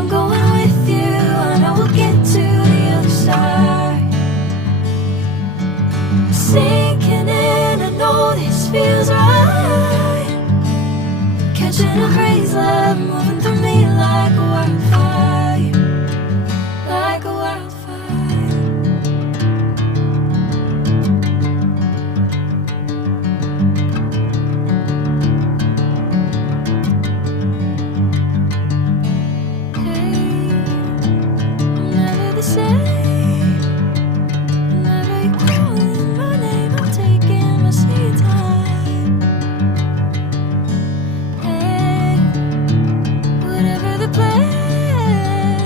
I'm going with you, I know we'll get to the other side. Sinking in, I know this feels right. Catching a craze, love moving